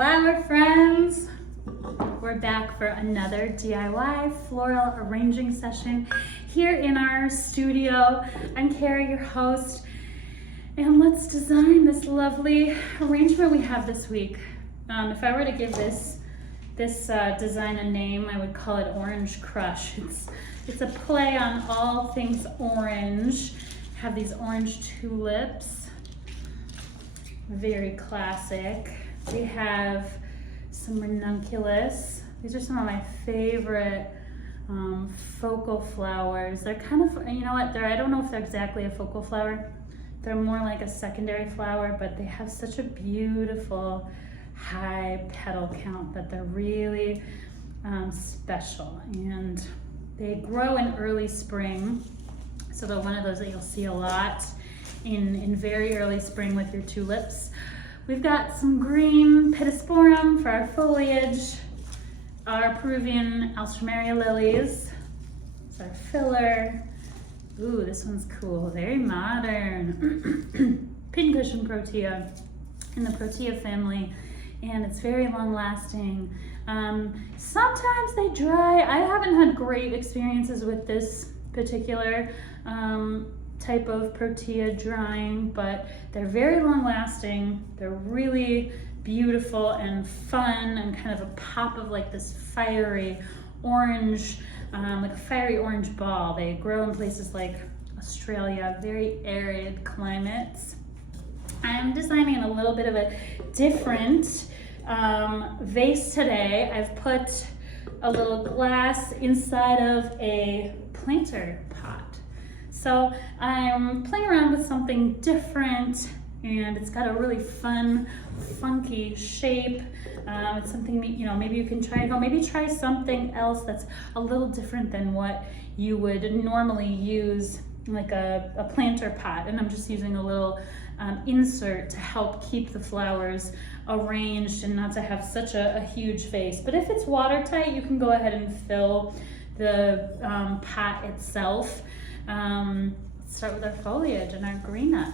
flower friends. We're back for another DIY floral arranging session here in our studio. I'm Carrie, your host, and let's design this lovely arrangement we have this week. If I were to give this design a name, I would call it Orange Crush. It's a play on all things orange. Have these orange tulips, very classic. We have some Ranunculus. These are some of my favorite focal flowers. They're kind of, you know what, I don't know if they're exactly a focal flower. They're more like a secondary flower, but they have such a beautiful high petal count that they're really special. And they grow in early spring. So they're one of those that you'll see a lot in very early spring with your tulips. We've got some green Pittosporum for our foliage, our Peruvian Alstroemeria lilies. It's our filler. Ooh, this one's cool, very modern. Pincushion Protea in the Protea family, and it's very long lasting. Sometimes they dry. I haven't had great experiences with this particular type of Protea drying, but they're very long lasting. They're really beautiful and fun, and kind of a pop of like this fiery orange, like a fiery orange ball. They grow in places like Australia, very arid climates. I'm designing in a little bit of a different vase today. I've put a little glass inside of a planter pot. So I'm playing around with something different, and it's got a really fun, funky shape. It's something, you know, maybe you can try at home. Maybe try something else that's a little different than what you would normally use, like a planter pot. And I'm just using a little insert to help keep the flowers arranged and not to have such a huge vase. But if it's watertight, you can go ahead and fill the pot itself. Let's start with our foliage and our green up.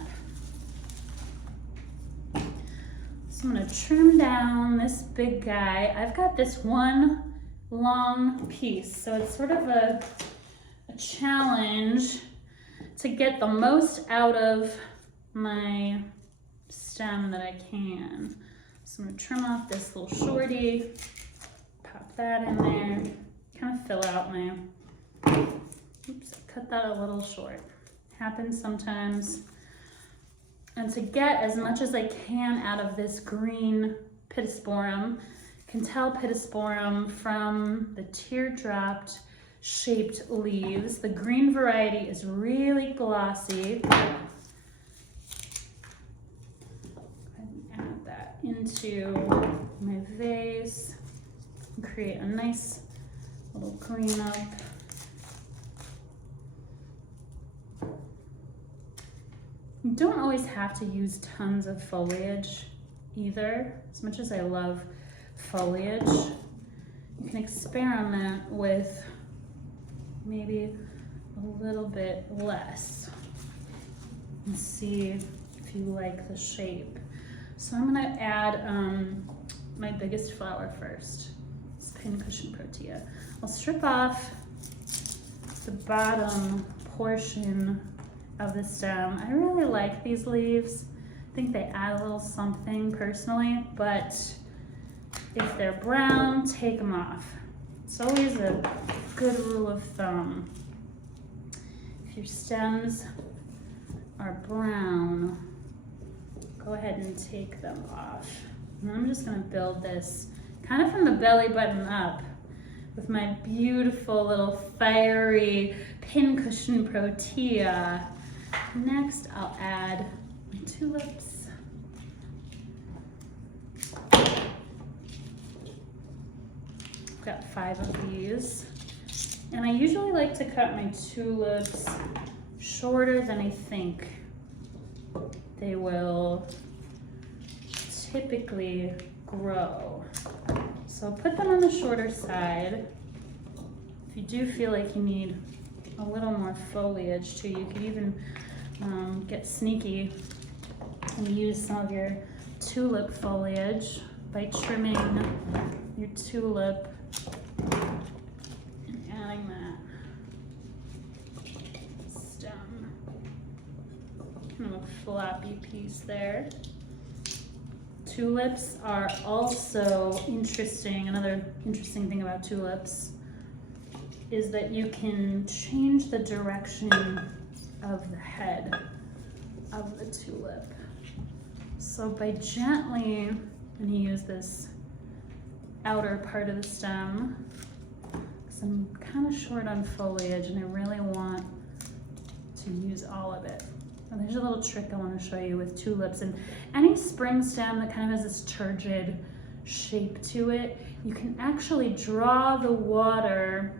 So I'm gonna trim down this big guy. I've got this one long piece, so it's sort of a challenge to get the most out of my stem that I can. So I'm gonna trim off this little shorty, pop that in there, kind of fill out my, oops, I cut that a little short. Happens sometimes. And to get as much as I can out of this green Pittosporum, can tell Pittosporum from the teardropped shaped leaves. The green variety is really glossy. Add that into my vase and create a nice little green up. You don't always have to use tons of foliage either. As much as I love foliage, you can experiment with maybe a little bit less and see if you like the shape. So I'm gonna add my biggest flower first. It's Pincushion Protea. I'll strip off the bottom portion of the stem. I really like these leaves. I think they add a little something personally, but if they're brown, take them off. It's always a good rule of thumb. If your stems are brown, go ahead and take them off. And I'm just gonna build this kind of from the belly button up with my beautiful little fiery Pincushion Protea. Next, I'll add my tulips. I've got 5 of these. And I usually like to cut my tulips shorter than I think they will typically grow. So put them on the shorter side. If you do feel like you need a little more foliage too, you could even get sneaky and use some of your tulip foliage by trimming your tulip and adding that stem. Kind of a floppy piece there. Tulips are also interesting. Another interesting thing about tulips is that you can change the direction of the head of the tulip. So by gently, I'm going to use this outer part of the stem, because I'm kind of short on foliage and I really want to use all of it. And there's a little trick I want to show you with tulips, and any spring stem that kind of has this turgid shape to it, you can actually draw the water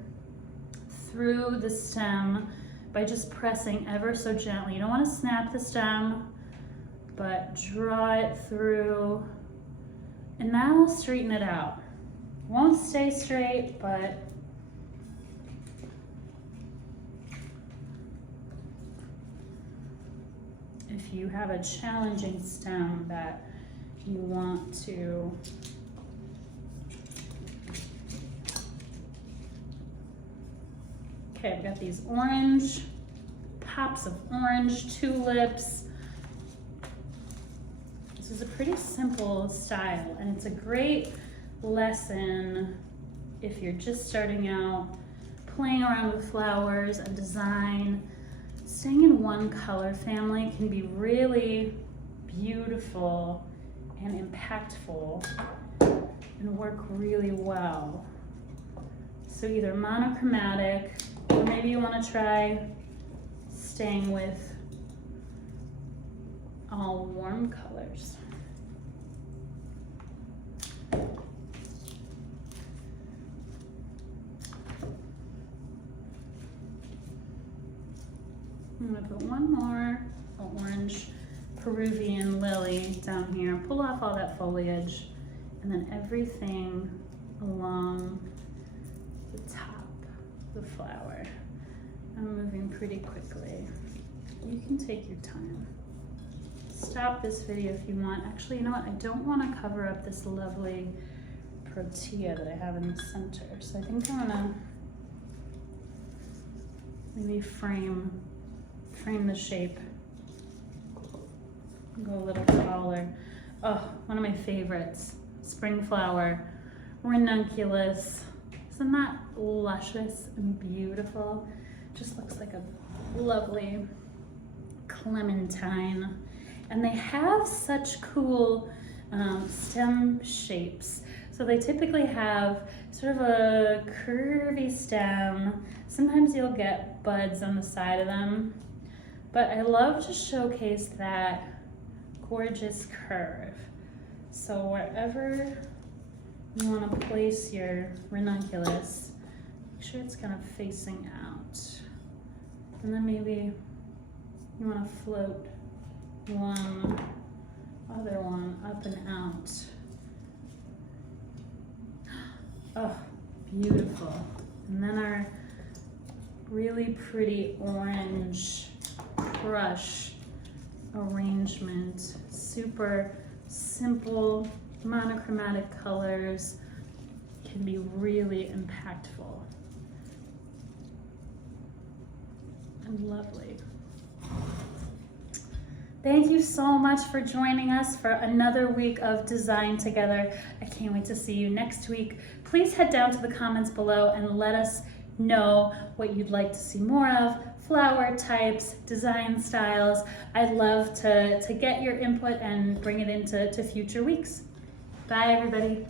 through the stem by just pressing ever so gently. You don't want to snap the stem, but draw it through, and that'll straighten it out. It won't stay straight, but if you have a challenging stem that you want to okay, I've got these orange, pops of orange tulips. This is a pretty simple style, and it's a great lesson if you're just starting out playing around with flowers and design. Staying in one color family can be really beautiful and impactful and work really well. So either monochromatic, or maybe you want to try staying with all warm colors. I'm going to put one more orange Peruvian lily down here, pull off all that foliage, and then everything along the top of the flower. I'm moving pretty quickly. You can take your time. Stop this video if you want. Actually, you know what? I don't want to cover up this lovely Protea that I have in the center. So I think I'm gonna maybe frame the shape. Go a little taller. Oh, one of my favorites. Spring flower, Ranunculus. Isn't that luscious and beautiful? Just looks like a lovely clementine. And they have such cool stem shapes. So they typically have sort of a curvy stem. Sometimes you'll get buds on the side of them. But I love to showcase that gorgeous curve. So wherever you want to place your ranunculus, make sure it's kind of facing out. And then maybe you want to float one other one up and out. Oh, beautiful. And then our really pretty orange crush arrangement. Super simple, monochromatic colors can be really impactful and lovely. Thank you so much for joining us for another week of design together. I can't wait to see you next week. Please head down to the comments below and let us know what you'd like to see more of, flower types, design styles. I'd love to get your input and bring it into future weeks. Bye, everybody.